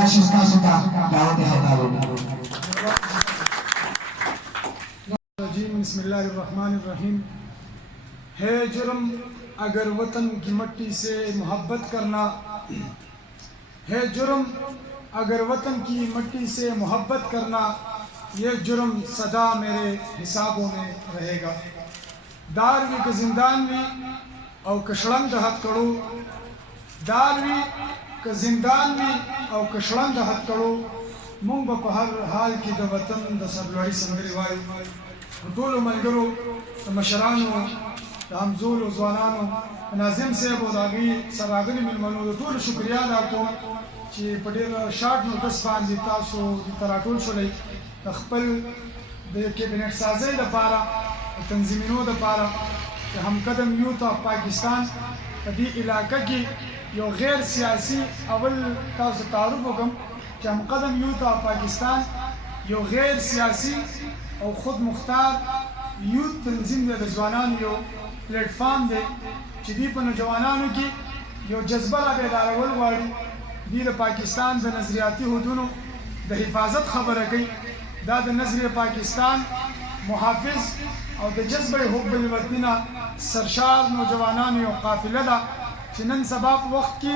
راشي ستاسو ته دعوت خطاب بسم اللہ الرحمن الرحیم. ہے جرم اگر وطن کی مٹی سے محبت کرنا، ہے جرم اگر وطن کی مٹی سے محبت کرنا، یہ جرم سدا میرے حسابوں میں رہے گا. داروی کے زندان میں او کشلند ہتھ کڑو، داروی کے زندان میں او کشلند ہتھ کڑو، مونږ به په هر حال کې د وطن د سرلوړۍ سندرې وایو. ټولو ملګرو، د مشرانو، د همزولو ځوانانو، ناظم صاحب او د هغې سره راغلي مېلمنو د ټولو شکریا ادا کوم چې په ډېر شارټ نوټس باندې تاسو دلته راټول شولی د خپل د کابینټ سازۍ دپاره د تنظیمینو دپاره چې همقدم یوت آف پاکستان په دې علاقه کې یو غیر سیاسي اول تاسو تعارف وکړم چې همقدم یوت آف پاکستان یو غیر سیاسي او خود مختار یوت تنظیم دی، د ځوانانو یو پلیټ فارم دی چې دوی په نوجوانانو کې یو جذبه را بیدارول غواړي. دوی د پاکستان د نظریاتي حدودو د حفاظت خبره کوي. دا د نظریه پاکستان محافظ او د جذبه حب الوطني نه سرشار نوجوانانو یو قافله ده چې نن سبا په وخت کې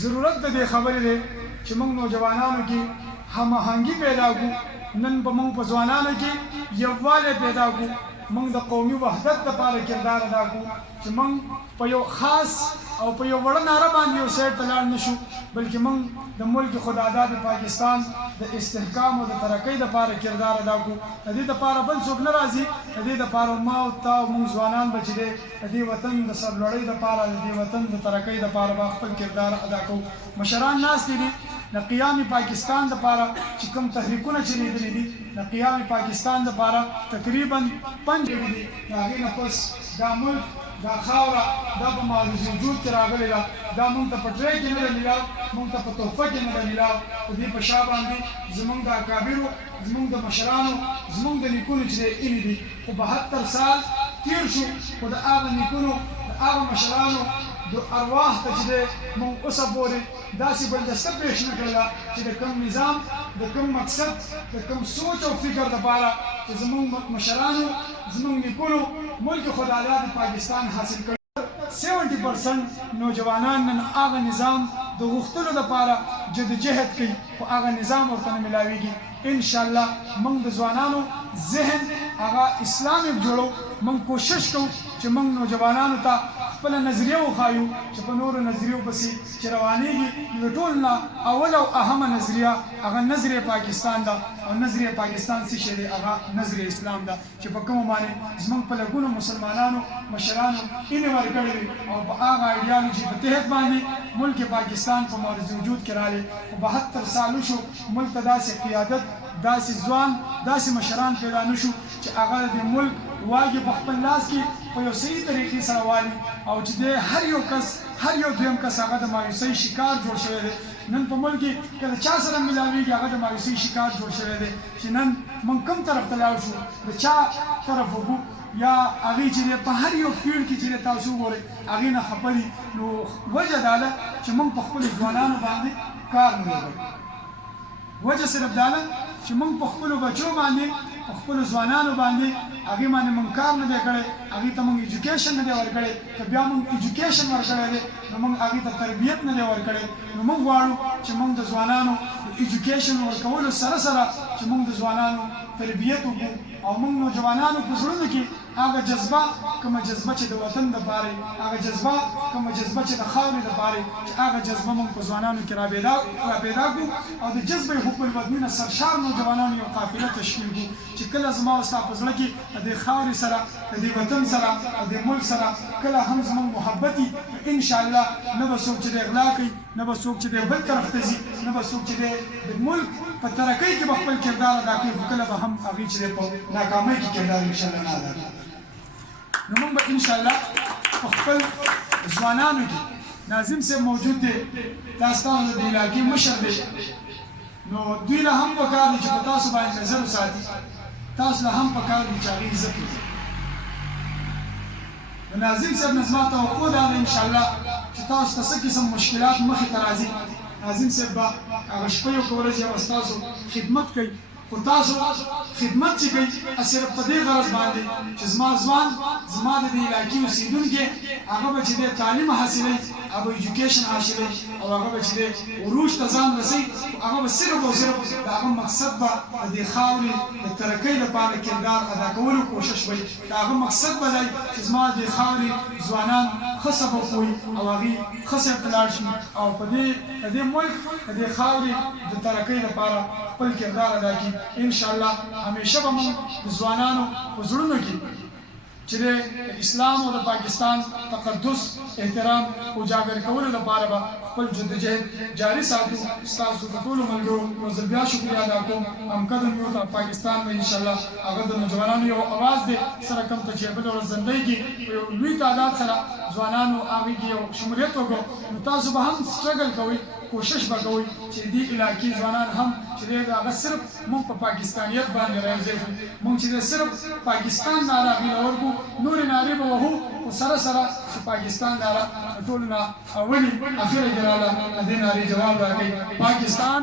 ضرورت د دې خبرې دی چې موږ نوجوانانو کې هماهنګي پیدا کړو. نن په موږ په ځوانانو کې یووالی پیدا کړو، موږ د قومي وحدت لپاره کردار ادا کړو چې موږ په یو خاص او په یو وړه ناره باندې یو سایډ ته لاړ نه شو، بلکې موږ د ملک خودآزاد پاکستان د استحکام او د ترقۍ لپاره کردار ادا کړو. د دې لپاره بل څوک نه راځي، د دې لپاره ما او تا او موږ ځوانان به چې دی د دې وطن د سرلوړۍ لپاره، د دې وطن د ترقۍ لپاره به خپل کردار ادا کوو. مشران ناست دي د قیام پاکستان لپاره چې کوم تحریکونه چلیدلي دي، د قیام پاکستان لپاره تقریبا 5 دي. د هغې نه پس دا ملک، دا خاوره، دا په معروض وجود کې راغلې ده. دا مونږ ته په ټری کې نه ده میلاو، مونږ ته په تحفه کې نه ده میلاو. په دې په شا باندې زمونږ د اکابرو، زمونږ د مشرانو، زمونږ د نیکونو چې دی ایمې دي. خو 72 سال تیر شو، خو د هغه نیکونو، د هغه مشرانو د ارواح ته چې دی مونږ اوسه پورې داسې بلدسته پېښ نه کړله چې د کوم نظام، د کوم مقصد، د کوم سوچ او فکر دپاره چې زمونږ مشرانو، زمونږ نیکونو ملک خودآزاد پاکستان حاصل کړ. 70% نوجوانان نن هغه نظام د غوښتلو دپاره جدوجهد کوي، خو هغه نظام ورته نه میلاویږي. انشاءالله موږ د ځوانانو ذهن هغه اسلامي جوړو. موږ کوشش کوو چې موږ نوجوانانو ته خپله نظریه وښایو چې په نورو نظریو پسې چې روانېږي نو د ټول نه اول او اهمه نظریه هغه نظریه پاکستان ده، او نظریه پاکستان څه شی دی؟ هغه نظریه اسلام ده چې په کومه باندې زموږ په لږونو مسلمانانو مشرانو اینې ورکړې وي او په هغه ایډیالوژي په تحت باندې ملک پاکستان په معرض وجود کې راغلی. خو 72 سال وشو ملک ته داسې قیادت، داسې ځوان، داسې مشران پیدا نه شو چې هغه د ملک واګې په خپل لاس کې په یو صحیح طریقې سره والي او چې دی هر یو کس، هر یو دویم کس هغه د مایوسۍ شکار جوړ شوی دی. نن په ملک کې که د چا سره میلاویږي هغه د مایوسۍ شکار جوړ شوی دی چې نن موږ کوم طرف ته لاړ شو، د چا طرف وګو، یا هغې چې دی په هر یو فیلډ کې چې دی تاسو وګورئ هغې نه خفه دي. نو وجه دا ده چې موږ په خپلو ځوانانو باندې کار نه لرو. وجه صرف دا ده چې موږ په خپلو بچو باندې، په خپلو ځوانانو باندې هغې باندې موږ کار نه دی کړی، هغې ته موږ ایجوکیشن نه دی ورکړی. که بیا موږ ایجوکیشن ورکړی دی نو موږ هغې ته تربیت نه دی ورکړی. نو موږ غواړو چې موږ د ځوانانو د ایجوکیشن ورکولو سره سره چې موږ د ځوانانو تربیت وکړو او موږ نوجوانانو په زړونو کې هغه جذبه، کومه جذبه چې د وطن دپاره، هغه جذبه، کومه جذبه چې د خاورې دپاره، چې هغه جذبه موږ په ځوانانو کې را پیدا کړو او د جذبه حب الوطني نه سرشار نوجوانانو یو قافله تشکیل کړو چې کله زما او ستا په زړه کې د دې خاورې سره، د دې وطن سره، د دې ملک سره کله هم زموږ محبت وي، انشاءالله نه به څوک چې دی غلا کوي، نه به څوک چې دی بل طرف ته ځي، نه به څوک چې دی د ملک په ترقۍ کې به خپل کردار ادا کوي، خو کله به هم هغې چې دی په ناکامۍ کې کردار انشاءالله نه ادا کوي. نو موږ به انشاءالله په خپل ځوانانو کې، ناظم صاحب موجود دی، دا ستاسو د علاقې مشر دی، نو دوی له هم پکار دی چې په تاسو باندې نظر وساتي، تاسو له هم پکار دی چې هغې عزت وکړي. د ناظم صاحب نه زما توقع دا ده انشاءالله چې تاسو ته څه قسم مشکلات مخې ته راځي ناظم صاحب به هغه شپه یو کولی چې هغه ستاسو خدمت کوي خو تاسو خدمت چې کوي صرف په دې غرض باندې چې زما ځوان زما د دې علاقې اوسېدونکي هغه به چې دی تعلیم حاصلوي هغه به ایجوکیشن حاصلوي او هغه به چې دی عروج ته ځان رسوي هغه به صرف او صرف د هغه مقصد به د دې خاورې د ترقۍ لپاره کردار ادا کولو کوشش وي د هغه مقصد به دی چې زما د خاورې ځوانان ښه سبق ووایي او هغې ښه صحت ته لاړ شي او په دې ملک د دې خاورې د ترقۍ لپاره خپل کردار ادا کړي انشاءالله همیشه به موږ د ځوانانو په زړونو کې چې د اسلام او د پاکستان تقدس احترام اجاګر کولو لپاره به خپل جدوجہد جاری ساتو ستاسو د ټولو ملګرو یو ځل بیا شکریه ادا کوم همقدم یو د پاکستان به انشاءالله هغه د نوجوانانو یو اواز دی سره کوم ته چې بله ورځ زندۍ کې په یو لوی تعداد سره ځوانانو هغې کې یو شمولیت وکړو نو تاسو به هم سټرګل کوئ کوشش به کوئ چې دې علاقې ځوانان هم چې دی هغه صرف موږ په پاکستانیت باندې راوځي موږ چې صرف پاکستان ناره غوښتو ورکو نورې نارې به وهو خو سره سره چې پاکستان ناره ټولو نه اولي اخره کې راغله د دې نارې جواب راکوي پاکستان